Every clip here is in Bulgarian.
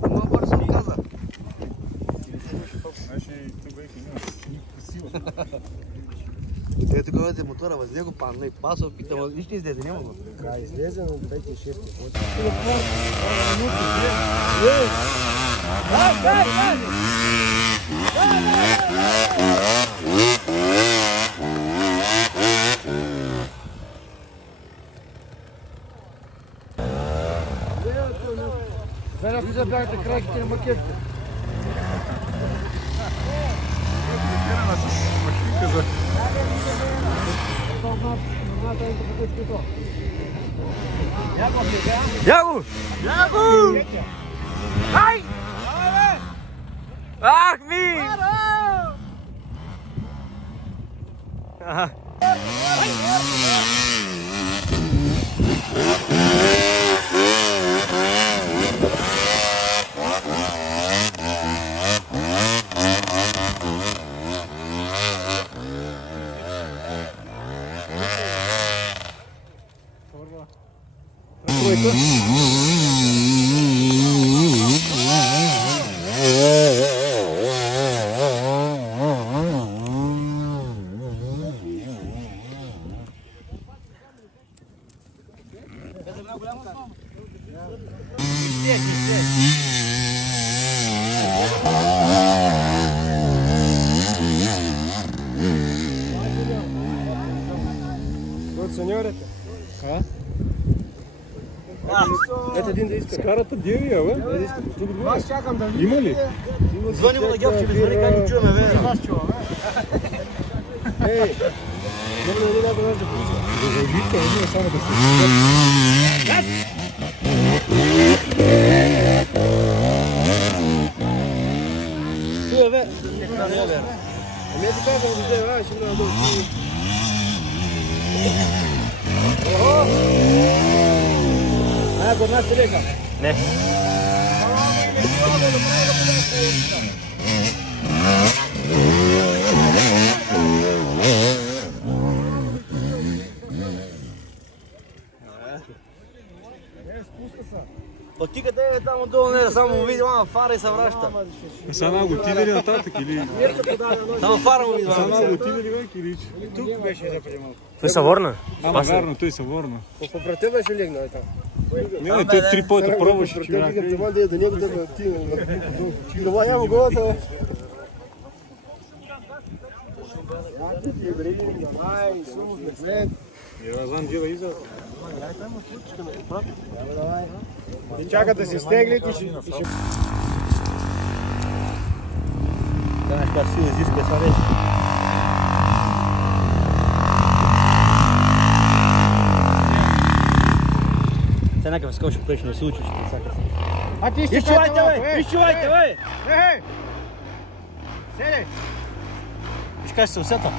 Mă vor să caza. Ето кога де мотора възлего падна и пасо, питам, и ще излезе, няма го? Да, излезе, но дайте 6 ходи. Зараз ви забирайте крайките на макетите. Яго! Яго! Ай! Ах, ми! Ага. Сеньорите? Ето един да иска. Скарата девия, бе? Аз чакам да видим. Има ли? Звъни му на Гьовче, да звъни как го чуваме, бе. Ей, няма да видя да върже полиция. Да завика, не само да се... Чува, бе. Ами ето казвам да взема, ще много долу. Ая, горна ще лека. Не. Отига да е там отдолу, не, само види, ама фара и се враща. Сега го отиде ли нататък или... Само фара му види. Сега го отиде ли век или... Тук беше запреди малко. Той се върна? Ама вярно, той се върна. Попра тебе ще легна, ета. Не, той 3 пъти пробваше, че бяха. Викам, това да е до него да отиде. Това няма голата. Я знам, где да изляза. И чакат да се стеглят и ще... Знаеш как си изиска това вече. Сега някакъв скоро ще преш, не се учиш. А ти ще Изчувайте, бе! Изчувайте, бе! Ей! Седей! Виж как се усета.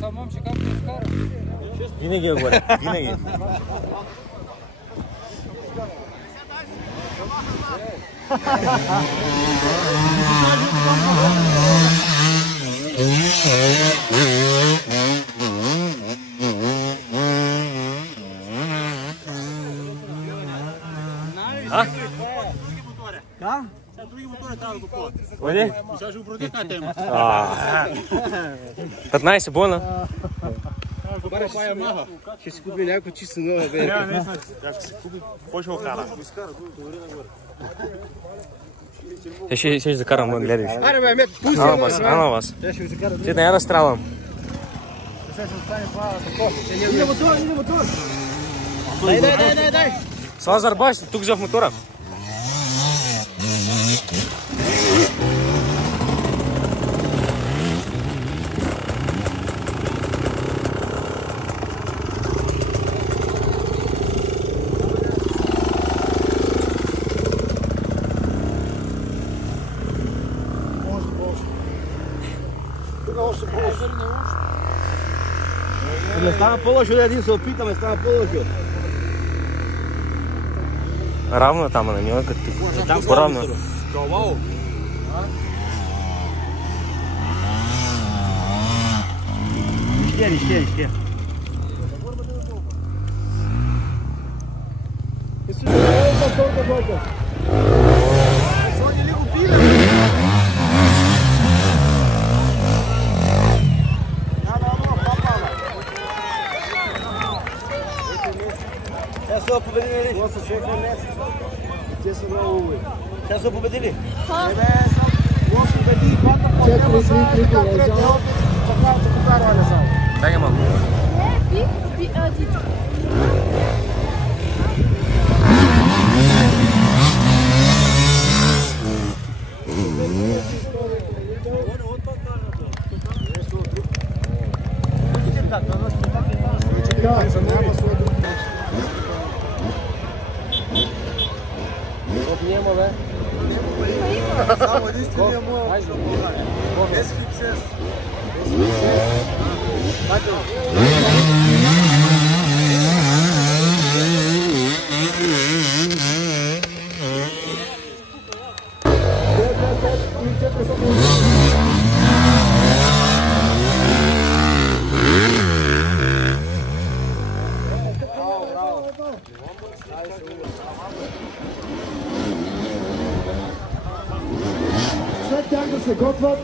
Сам момче как ти скара? Винаги е горе, винаги. А? Да? Сега други мотори трябва да го плат. Къде? Сега ще го продя една тема. 15 бона. Ще си купи някакво чисто нова, бе. Ще си купи. Кой ще го кара? Ще закарам, ма гледаш. Аре, бе, мет, пусти Ано вас. Те ще ви закарат. Ти не я да стрелам. Сега ще остане това такова. Иде мотор, иде мотор. Дай. Слазар баш, тук взяв мотора. Не стана по-лошо, един се опитаме, стана по-лошо. Равно там на него, като ти. Там Поравно. Ще. Сейчас его победили. Сейчас его победили. Дай я могу. Danke für Gottwald.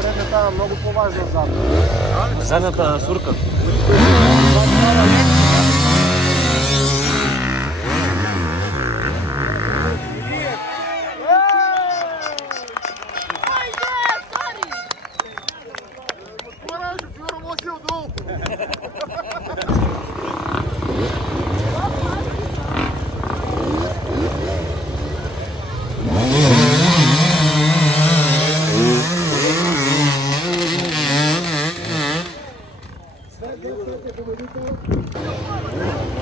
Предмета много по-важно зад. Задната сурка. Победитель.